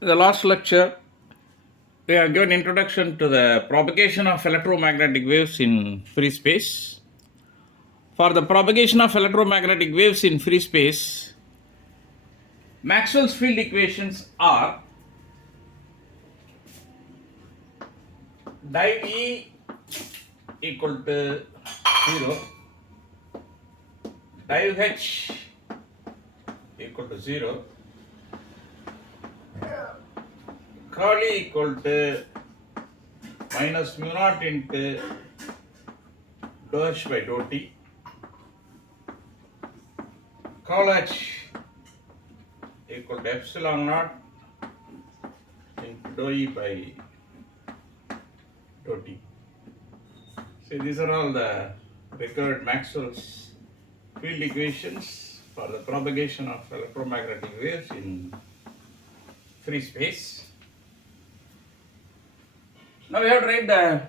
In the last lecture, we have given introduction to the propagation of electromagnetic waves in free space. For the propagation of electromagnetic waves in free space, Maxwell's field equations are div E equal to 0, div H equal to 0, curl E equal to minus mu naught into dou H by dou T, curl H equal to epsilon naught into dou E by dou T. So these are all the required Maxwell's field equations for the propagation of electromagnetic waves in free space. Now we have to write the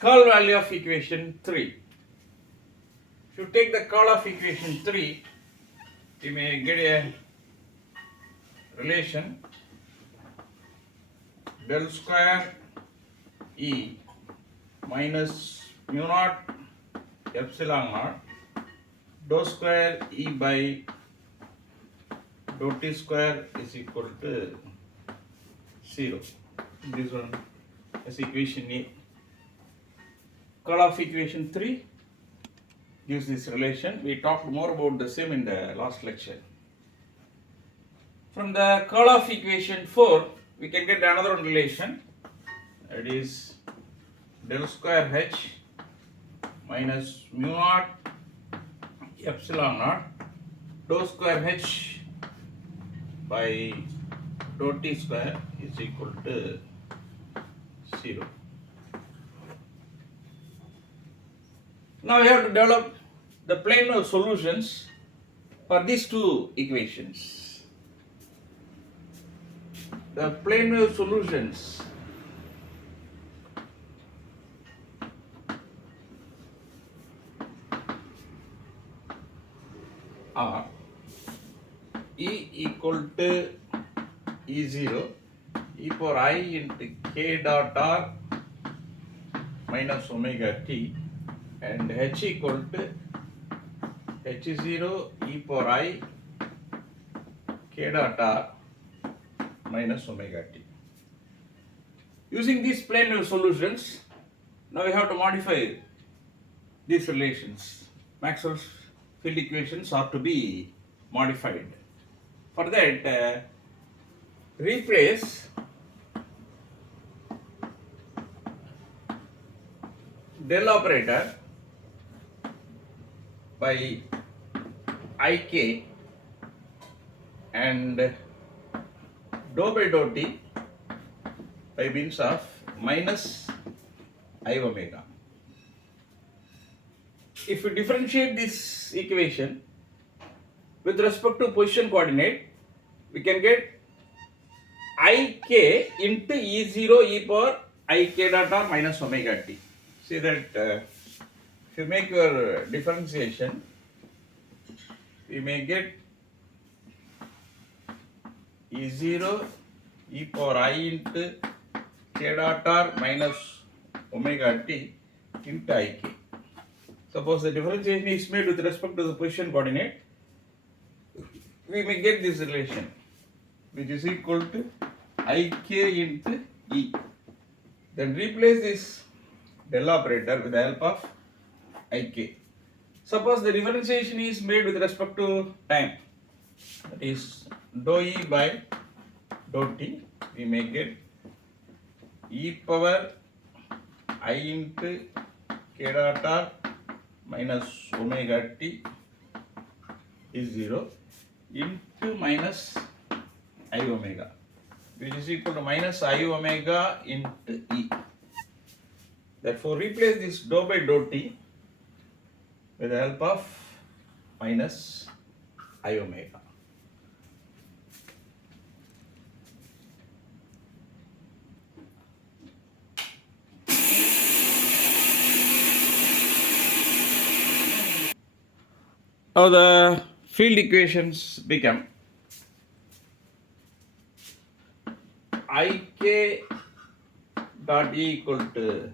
curl value of equation 3. If you take the curl of equation 3, you may get a relation del square E minus mu naught epsilon naught dou square E by dou T square is equal to 0. This one is equation A. Curl of equation 3 gives this relation. We talked more about the same in the last lecture. From the curl of equation 4, we can get another one relation. That is del square H minus mu naught epsilon naught dou square H by dou T square is equal to 0. Now we have to develop the plane wave solutions for these two equations. The plane wave solutions are E equal to E0 e power I into k dot r minus omega t and H equal to H0 e power I k dot r minus omega t. Using these plane wave solutions, now we have to modify these relations. Maxwell's field equations are to be modified. For that, replace del operator by ik and dou by dou t by means of minus I omega. If we differentiate this equation with respect to position coordinate, we can get ik into E0 e power ik dot r minus omega t. See that if you make your differentiation, we may get E0 e power I into k dot r minus omega t into ik. Suppose the differentiation is made with respect to the position coordinate, we may get this relation which is equal to ik into E. Then replace this del operator with the help of ik. Suppose the differentiation is made with respect to time, that is dou E by dou t, we may get e power I into k dot r minus omega t is 0 into minus I omega, which is equal to minus I omega into E. Therefore, replace this dou by dou t with the help of minus I omega. Now the field equations become ik dot e equal to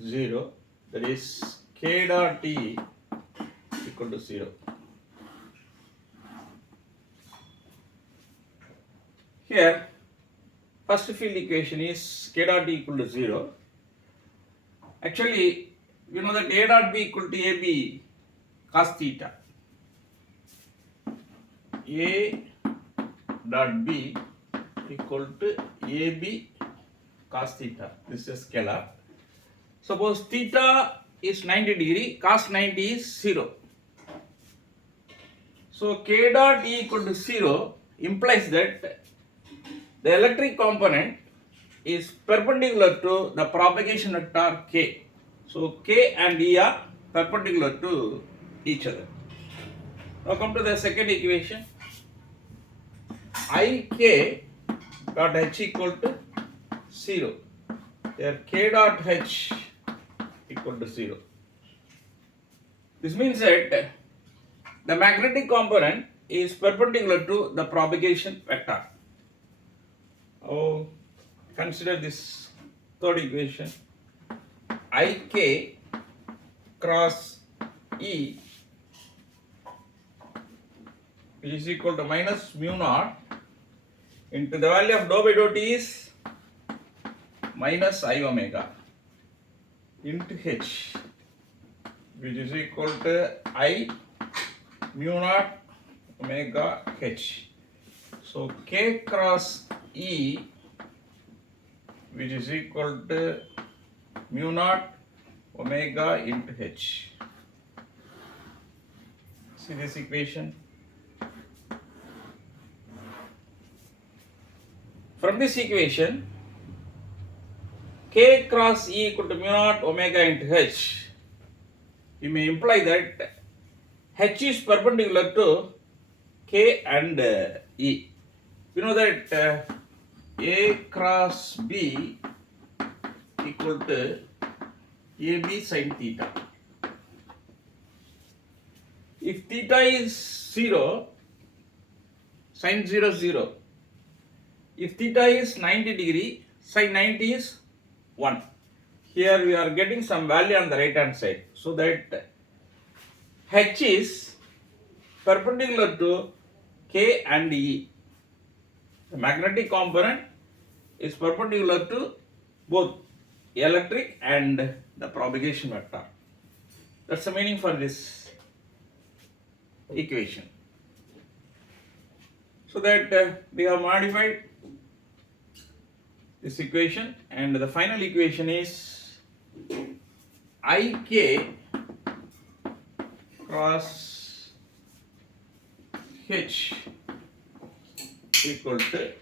0, that is k dot e equal to 0. Here, first field equation is k dot e equal to 0. Actually, you know that a dot b equal to ab cos theta. A dot b equal to ab cos theta. This is scalar. Suppose theta is 90 degree, cos 90 is 0. So k dot e equal to 0 implies that the electric component is perpendicular to the propagation vector k. So k and e are perpendicular to each other. Now come to the second equation. Ik dot h equal to 0. There k dot h equal to 0. This means that the magnetic component is perpendicular to the propagation vector. Oh, consider this third equation. Ik cross E is equal to minus mu naught into the value of dou by dou t is minus I omega into h, which is equal to I mu naught omega h. So k cross E, which is equal to mu naught omega into h. See this equation. From this equation, k cross E equal to mu naught omega into h, you may imply that h is perpendicular to k and E. You know that a cross b equal to ab sin theta. If theta is 0, sin 0 0. If theta is 90 degree, sin 90 is 1. Here we are getting some value on the right hand side, so that h is perpendicular to k and E. The magnetic component is perpendicular to both electric and the propagation vector. That's the meaning for this equation. So that we have modified this equation, and the final equation is Ik cross h equal to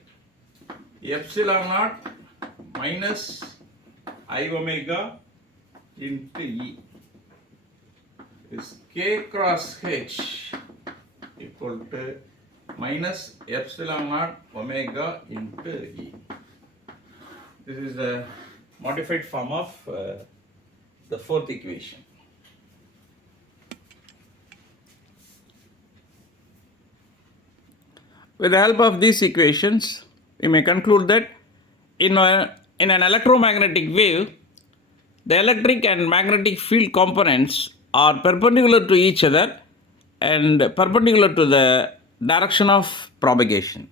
epsilon naught minus I omega into E. Is k cross h equal to minus epsilon naught omega into E. This is the modified form of the fourth equation. With the help of these equations, we may conclude that in an electromagnetic wave, the electric and magnetic field components are perpendicular to each other and perpendicular to the direction of propagation.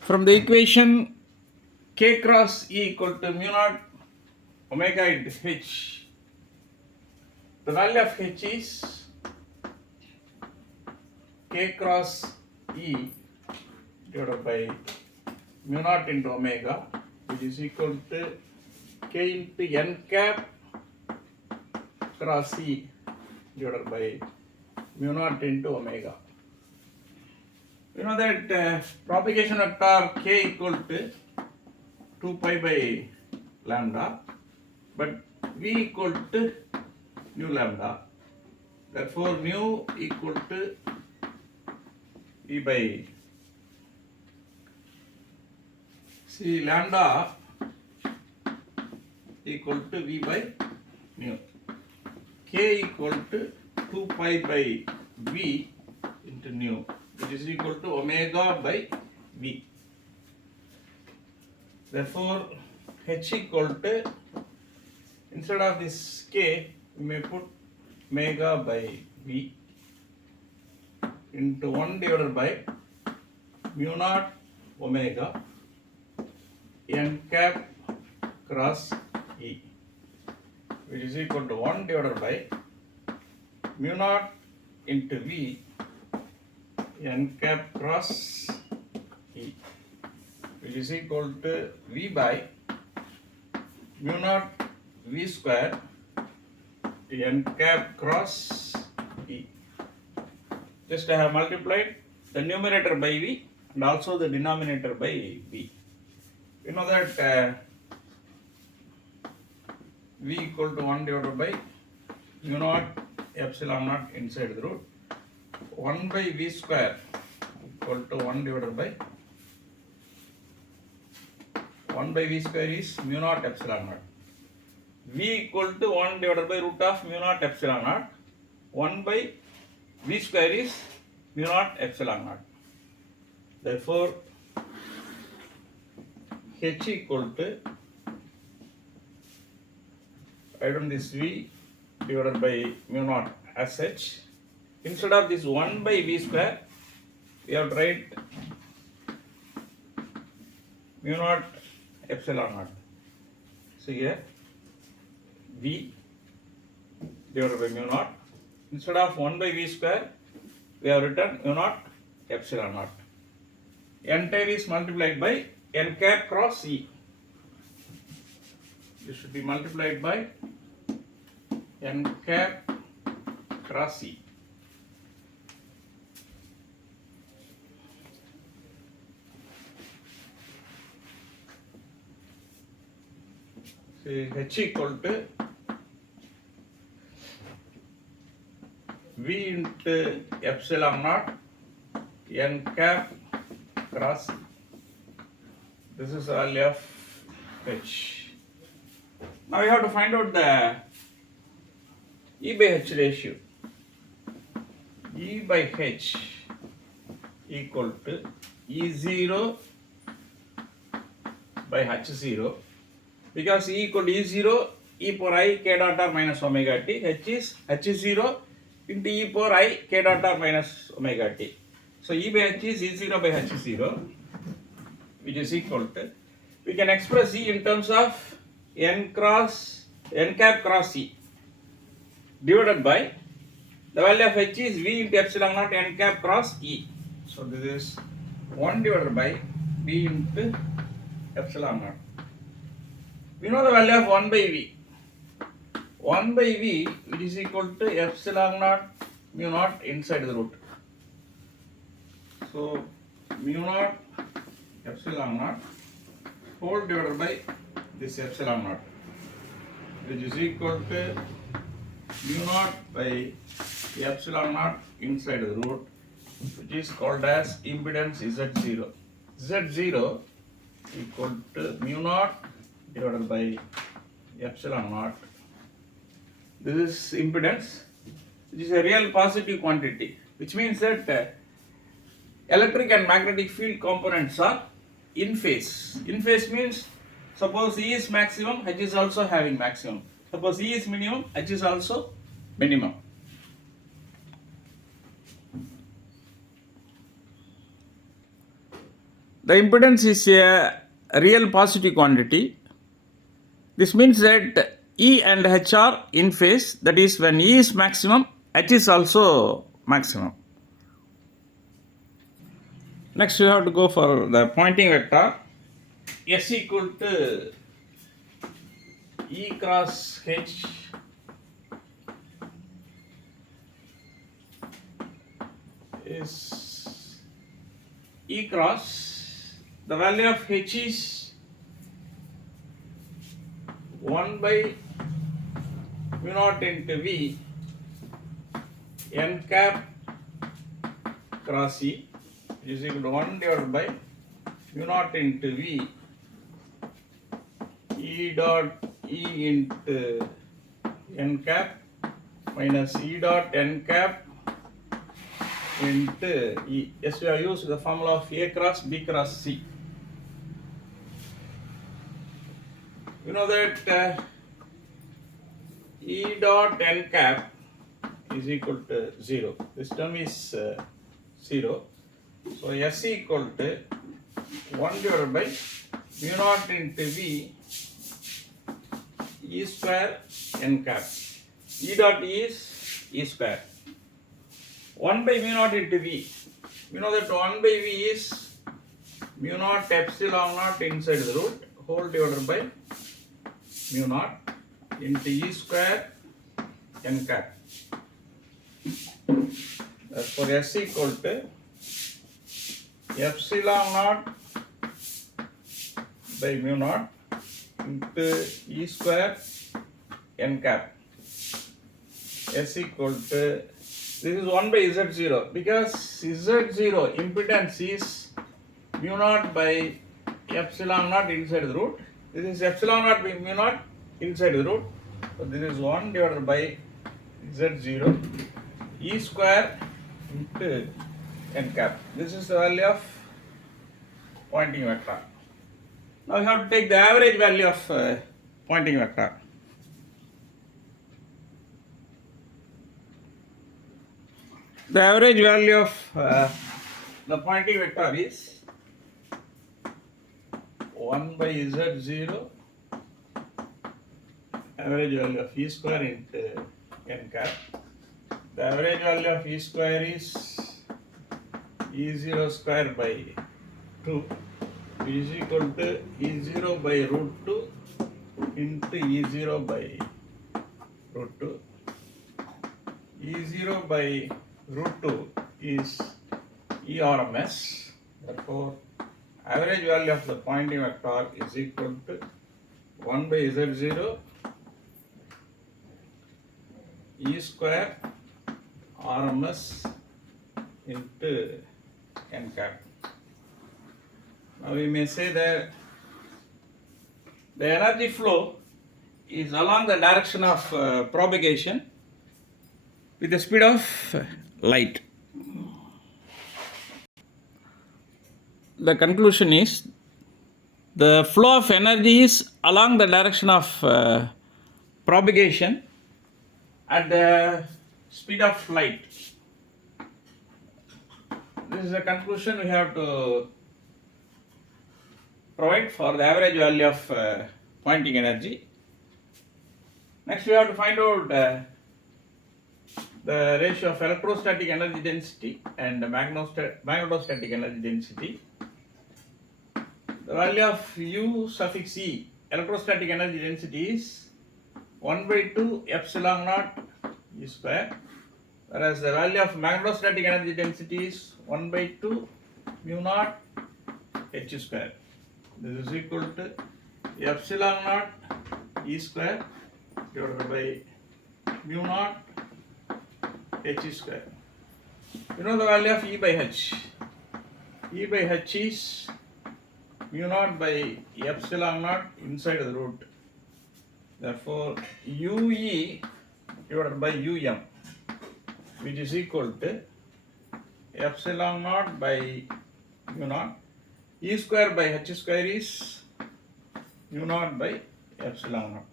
From the equation k cross E equal to mu naught omega into h, the value of h is k cross E divided by mu naught into omega, which is equal to k into n cap cross E divided by mu naught into omega. You know that propagation vector k equal to 2 pi by lambda, but v equal to mu lambda. Therefore, mu equal to v by c lambda equal to v by mu. K equal to 2 pi by v into nu, which is equal to omega by v. Therefore H equal to, instead of this K, we may put omega by V into 1 divided by mu naught omega n cap cross E, which is equal to 1 divided by mu naught into V n cap cross E, which is equal to V by mu naught V square n cap cross E. Just I have multiplied the numerator by V and also the denominator by V. You know that V equal to 1 divided by mu naught epsilon naught inside the root, 1 by V square equal to 1 divided by 1 by V square is mu naught epsilon naught. V equal to 1 divided by root of mu naught epsilon naught. 1 by V square is mu naught epsilon naught. Therefore, H equal to, write down this V divided by mu naught as such. Instead of this 1 by V square, we have to write mu naught epsilon naught. So here V divided by mu naught. Instead of 1 by V square, we have written mu naught epsilon naught. Entire is multiplied by n cap cross E. This should be multiplied by n cap cross E. See, H equal to V into epsilon naught n cap cross E. This is the value of H. Now we have to find out the E by H ratio. E by H equal to E0 by H0, because E equal to E0 e power I k dot r minus omega t. H is H0 into e power I k dot r minus omega t. So E by H is E0 by H0, which is equal to, we can express E in terms of n cap cross E divided by the value of H is V into epsilon naught n cap cross E. So this is 1 divided by V into epsilon naught. We know the value of 1 by V. 1 by V, which is equal to epsilon naught mu naught inside the root. So mu naught epsilon naught whole divided by this epsilon naught, which is equal to mu naught by epsilon naught inside the root, which is called as impedance Z0. Z0 equal to mu naught divided by epsilon naught. This is impedance, which is a real positive quantity, which means that electric and magnetic field components are in phase. In phase means, suppose E is maximum, H is also having maximum. Suppose E is minimum, H is also minimum. The impedance is a real positive quantity. This means that E and H are in phase, that is, when E is maximum, H is also maximum. Next we have to go for the pointing vector. S equal to E cross H is E cross, the value of H is 1 by mu naught into V n cap cross E, which is equal to 1 divided by mu naught into V E dot E into n cap minus E dot n cap into E. Yes, we have used the formula of A cross B cross C. You know that E dot n cap is equal to 0. This term is 0. So S equal to 1 divided by mu naught into V E square n cap. E dot E is E square. 1 by mu naught into V. You know that 1 by V is mu naught epsilon naught inside the root whole divided by mu naught into E square n cap. Therefore S equal to epsilon naught by mu naught into E square n cap. S equal to, this is 1 by Z0 because Z0 impedance is mu naught by epsilon naught inside the root. This is epsilon naught by mu naught inside the root. So this is 1 divided by Z0 E square into n cap. This is the value of pointing vector. Now we have to take the average value of pointing vector. The average value of the pointing vector is 1 by Z0 average value of E square into n cap. The average value of E square is E0 square by 2, which is equal to E0 by root 2 into E0 by root 2. E0 by root 2 is ERMS. Therefore, average value of the pointing vector is equal to 1 by Z0 E square RMS into n cap. Now we may say that the energy flow is along the direction of propagation with the speed of light. The conclusion is the flow of energy is along the direction of propagation at the speed of light. This is the conclusion we have to provide for the average value of pointing energy. Next we have to find out the ratio of electrostatic energy density and magnetostatic energy density. The value of U suffix E, electrostatic energy density, is 1 by 2 epsilon naught E square, whereas the value of magnetostatic energy density is 1 by 2 mu naught H square. This is equal to epsilon naught E square divided by mu naught H square. You know the value of E by H. E by H is mu naught by epsilon naught inside the root. Therefore, UE divided by UM, which is equal to epsilon naught by mu naught. E square by H square is mu naught by epsilon naught,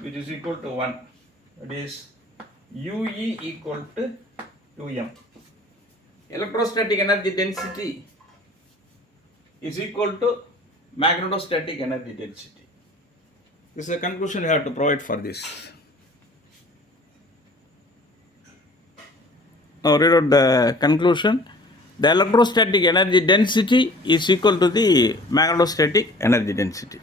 which is equal to 1. That is UE equal to UM. Electrostatic energy density is equal to magnetostatic energy density. This is the conclusion we have to provide for this. Now read out the conclusion. The electrostatic energy density is equal to the magnetostatic energy density.